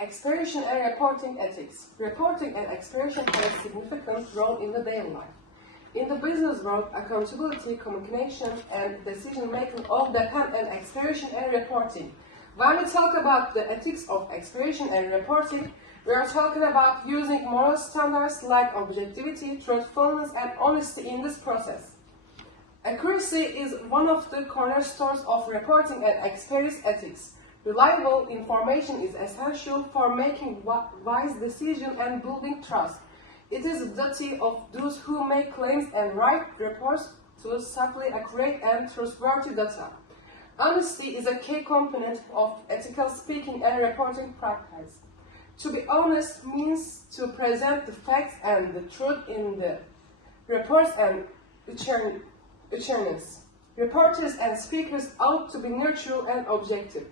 Exploration and reporting ethics. Reporting and exploration have a significant role in the daily life. In the business world, accountability, communication, and decision-making all depend on exploration and reporting. When we talk about the ethics of exploration and reporting, we are talking about using moral standards like objectivity, truthfulness, and honesty in this process. Accuracy is one of the cornerstones of reporting and experience ethics. Reliable information is essential for making wise decisions and building trust. It is the duty of those who make claims and write reports to supply accurate and trustworthy data. Honesty is a key component of ethical speaking and reporting practice. To be honest means to present the facts and the truth in the reports and assurance. Reporters and speakers ought to be neutral and objective,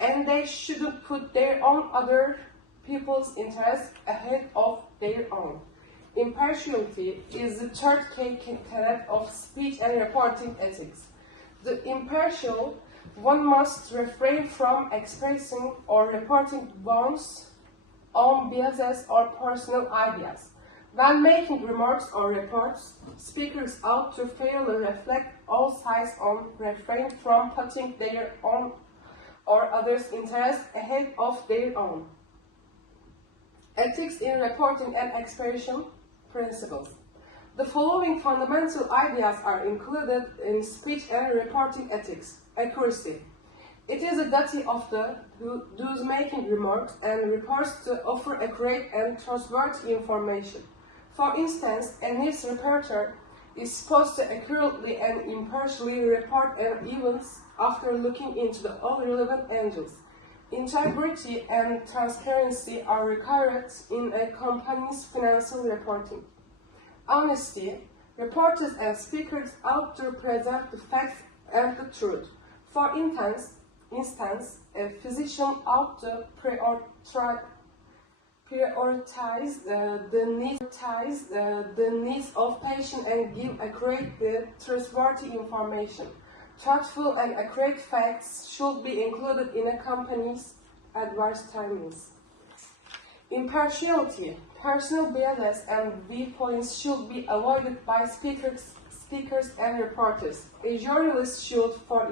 and they shouldn't put their own other people's interests ahead of their own. Impartiality is the third key tenet of speech and reporting ethics. The impartial one must refrain from expressing or reporting one's own biases or personal ideas. When making remarks or reports, speakers ought to fairly reflect all sides and refrain from putting their own or others' interests ahead of their own. Ethics in reporting and expression principles. The following fundamental ideas are included in speech and reporting ethics. Accuracy. It is a duty of those making remarks and reports to offer accurate and trustworthy information. For instance, a news reporter is supposed to accurately and impartially report an event after looking into all relevant angles. Integrity and transparency are required in a company's financial reporting. Honesty. Reporters and speakers ought to present the facts and the truth. For instance, a physician ought to prioritize the needs of patients and give accurate, trustworthy information. Truthful and accurate facts should be included in a company's advertisements. Impartiality. Personal biases and viewpoints should be avoided by speakers and reporters. A journalist should, for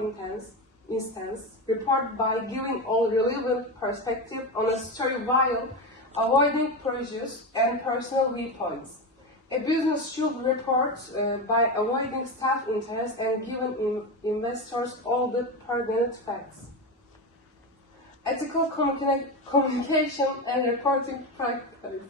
instance, report by giving all relevant perspective on a story while avoiding prejudice and personal viewpoints. A business should report by avoiding staff interest and giving investors all the pertinent facts. Ethical communication and reporting practice.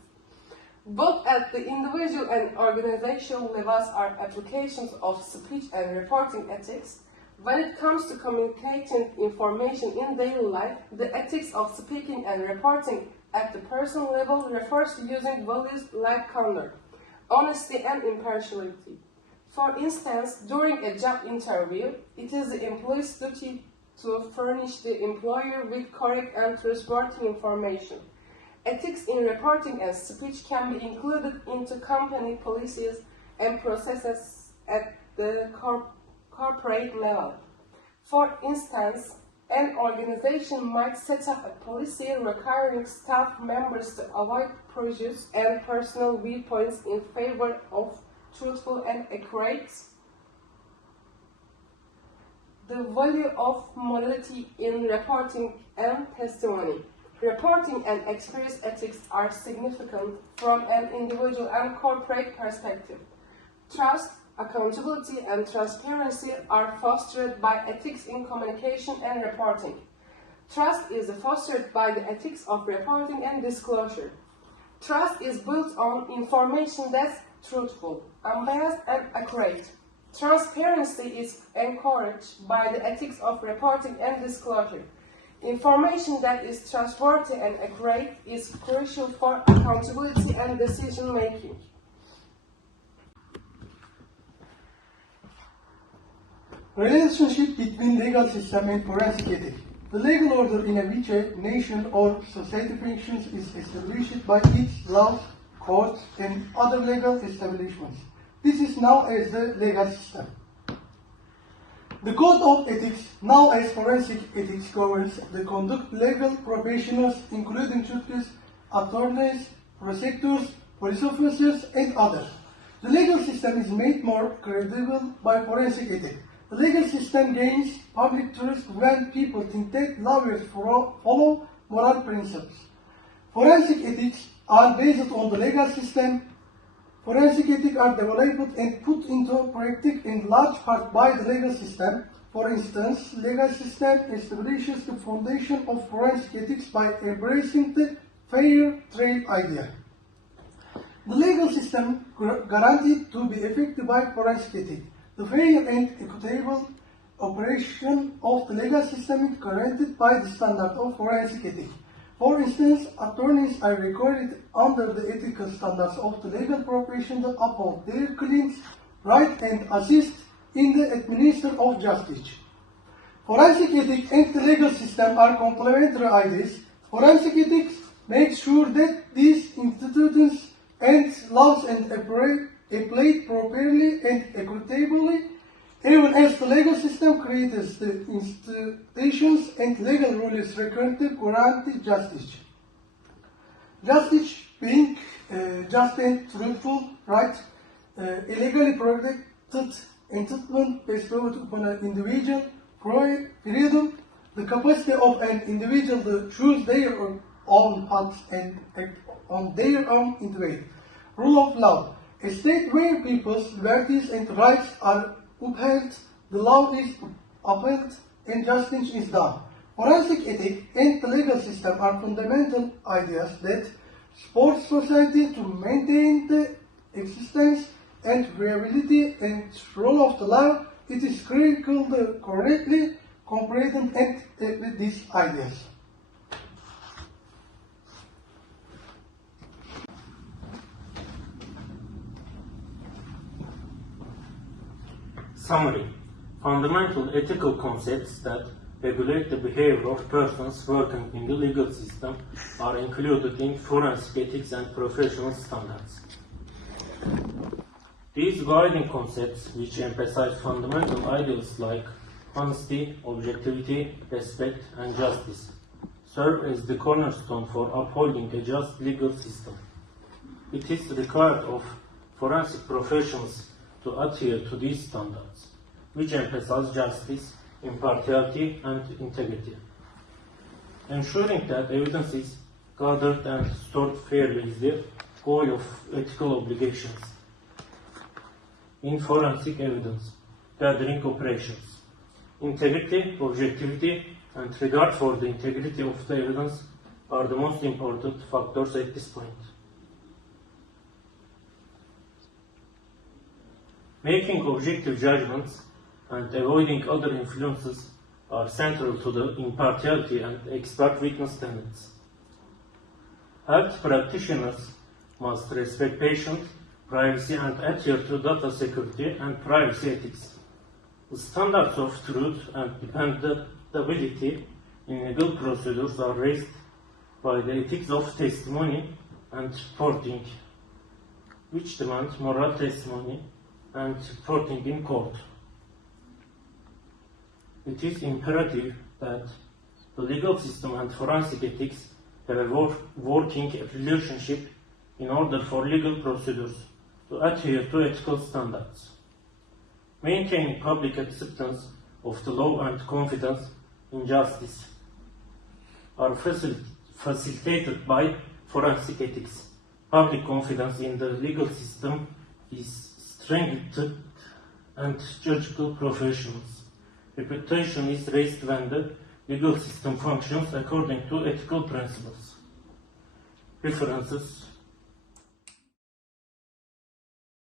Both at the individual and organizational levels are applications of speech and reporting ethics. When it comes to communicating information in daily life, the ethics of speaking and reporting at the personal level refers to using values like conduct, honesty, and impartiality. For instance, during a job interview, it is the employee's duty to furnish the employer with correct and trustworthy information. Ethics in reporting and speech can be included into company policies and processes at the corporate level. For instance, an organization might set up a policy requiring staff members to avoid prejudice and personal viewpoints in favor of truthful and accurate. The value of morality in reporting and testimony. Reporting and experience ethics are significant from an individual and corporate perspective. Trust, accountability, and transparency are fostered by ethics in communication and reporting. Trust is fostered by the ethics of reporting and disclosure. Trust is built on information that's truthful, unbiased, and accurate. Transparency is encouraged by the ethics of reporting and disclosure. Information that is trustworthy and accurate is crucial for accountability and decision making. Relationship between legal system and forensic ethics. The legal order in which a nation or society functions is established by its laws, courts, and other legal establishments. This is known as the legal system. The Code of Ethics, now as Forensic Ethics, governs the conduct of legal professionals, including judges, attorneys, prosecutors, police officers, and others. The legal system is made more credible by forensic ethics. The legal system gains public trust when people think that lawyers follow moral principles. Forensic ethics are based on the legal system. Forensic ethics are developed and put into practice in large part by the legal system. For instance, legal system establishes the foundation of forensic ethics by embracing the fair trade idea. The legal system guaranteed to be effective by forensic ethics. The fair and equitable operation of the legal system is guaranteed by the standard of forensic ethics. For instance, attorneys are required under the ethical standards of the legal profession to uphold their clients' rights and assist in the administration of justice. Forensic ethics and the legal system are complementary ideas. Forensic ethics makes sure that these institutions and laws and applied properly and equitably, even as the legal system creates the institutions and legal rules required to guarantee justice. Justice being just and truthful, right, illegally protected entitlement based upon an individual freedom, the capacity of an individual to choose their own paths and act on their own individual. Rule of law. A state where people's liberties and rights are upheld, the law is upheld, and justice is done. Forensic ethics and the legal system are fundamental ideas that support society to maintain the existence and viability and rule of the law. It is critical to correctly comprehend and with these ideas. Summary. Fundamental ethical concepts that regulate the behavior of persons working in the legal system are included in forensic ethics and professional standards. These guiding concepts, which emphasize fundamental ideals like honesty, objectivity, respect, and justice, serve as the cornerstone for upholding a just legal system. It is required of forensic professionals to adhere to these standards, which emphasize justice, impartiality, and integrity. Ensuring that evidence is gathered and stored fairly is the goal of ethical obligations in forensic evidence gathering operations. Integrity, objectivity, and regard for the integrity of the evidence are the most important factors at this point. Making objective judgments and avoiding other influences are central to the impartiality and expert witness tenets. Health practitioners must respect patient privacy and adhere to data security and privacy ethics. The standards of truth and dependability in legal procedures are raised by the ethics of testimony and reporting, which demand moral testimony and reporting in court. It is imperative that the legal system and forensic ethics have a working relationship in order for legal procedures to adhere to ethical standards. Maintaining public acceptance of the law and confidence in justice are facilitated by forensic ethics. Public confidence in the legal system is strengthened and judicial professionals. Reputation is raised when the legal system functions according to ethical principles. References